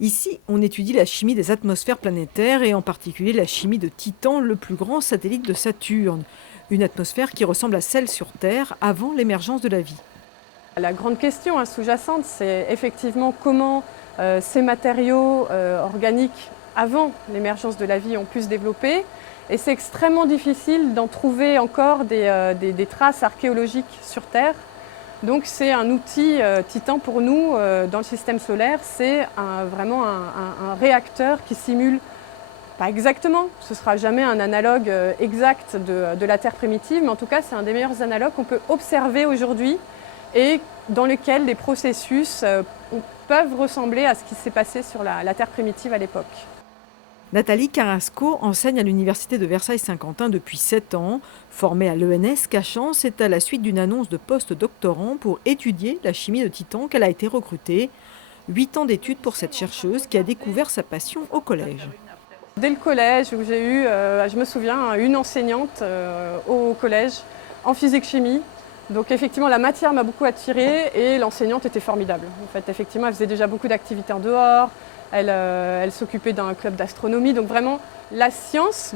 Ici, on étudie la chimie des atmosphères planétaires et en particulier la chimie de Titan, le plus grand satellite de Saturne. Une atmosphère qui ressemble à celle sur Terre avant l'émergence de la vie. La grande question sous-jacente, c'est effectivement comment ces matériaux organiques, avant l'émergence de la vie, ont pu se développer. Et c'est extrêmement difficile d'en trouver encore des traces archéologiques sur Terre. Donc c'est un outil Titan pour nous dans le système solaire. C'est vraiment un réacteur qui simule, pas exactement, ce ne sera jamais un analogue exact de la Terre primitive, mais en tout cas c'est un des meilleurs analogues qu'on peut observer aujourd'hui et dans lequel les processus peuvent ressembler à ce qui s'est passé sur la Terre primitive à l'époque. Nathalie Carrasco enseigne à l'université de Versailles-Saint-Quentin depuis 7 ans. Formée à l'ENS Cachan, c'est à la suite d'une annonce de post-doctorant pour étudier la chimie de Titan qu'elle a été recrutée. 8 ans d'études pour cette chercheuse qui a découvert sa passion au collège. Dès le collège, où j'ai eu, je me souviens, une enseignante au collège en physique-chimie. Donc effectivement, la matière m'a beaucoup attirée et l'enseignante était formidable. En fait, effectivement, elle faisait déjà beaucoup d'activités en dehors, elle s'occupait d'un club d'astronomie. Donc vraiment, la science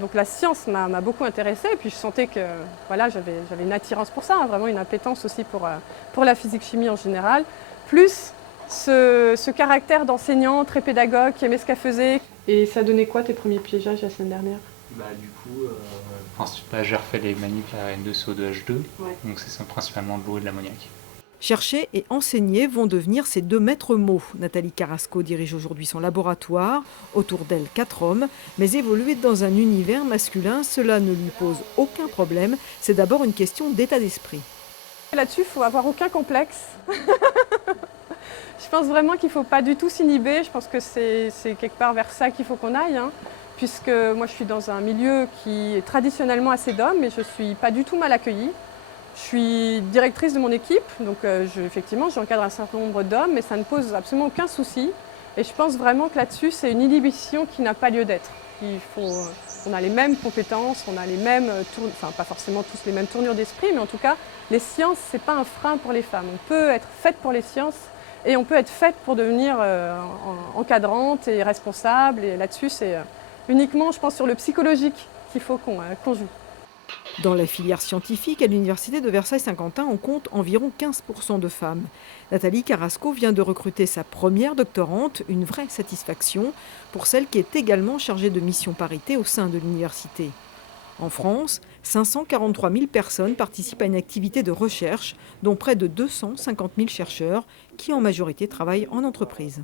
m'a beaucoup intéressée. Et puis je sentais que voilà, j'avais une attirance pour ça, vraiment une appétence aussi pour la physique-chimie en général. Plus ce caractère d'enseignant très pédagogue qui aimait ce qu'elle faisait. Et ça donnait quoi tes premiers piégeages la semaine dernière? J'ai refait les manips à N2CO2H2, Ouais. donc c'est principalement de l'eau et de l'ammoniac. Chercher et enseigner vont devenir ses deux maîtres mots. Nathalie Carrasco dirige aujourd'hui son laboratoire. Autour d'elle, 4 hommes. Mais évoluer dans un univers masculin, cela ne lui pose aucun problème. C'est d'abord une question d'état d'esprit. Là-dessus, il faut avoir aucun complexe. Je pense vraiment qu'il ne faut pas du tout s'inhiber. Je pense que c'est quelque part vers ça qu'il faut qu'on aille. Puisque moi, je suis dans un milieu qui est traditionnellement assez d'hommes, mais je ne suis pas du tout mal accueillie. Je suis directrice de mon équipe, donc effectivement, j'encadre un certain nombre d'hommes, mais ça ne pose absolument aucun souci. Et je pense vraiment que là-dessus, c'est une inhibition qui n'a pas lieu d'être. On a les mêmes compétences, on a les mêmes, enfin pas forcément tous les mêmes tournures d'esprit, mais en tout cas, les sciences, ce n'est pas un frein pour les femmes. On peut être faite pour les sciences et on peut être faite pour devenir encadrante et responsable. Et là-dessus, c'est uniquement, je pense, sur le psychologique qu'il faut qu'on joue. Dans la filière scientifique, à l'université de Versailles-Saint-Quentin, on compte environ 15% de femmes. Nathalie Carrasco vient de recruter sa première doctorante, une vraie satisfaction pour celle qui est également chargée de mission parité au sein de l'université. En France, 543 000 personnes participent à une activité de recherche, dont près de 250 000 chercheurs qui en majorité travaillent en entreprise.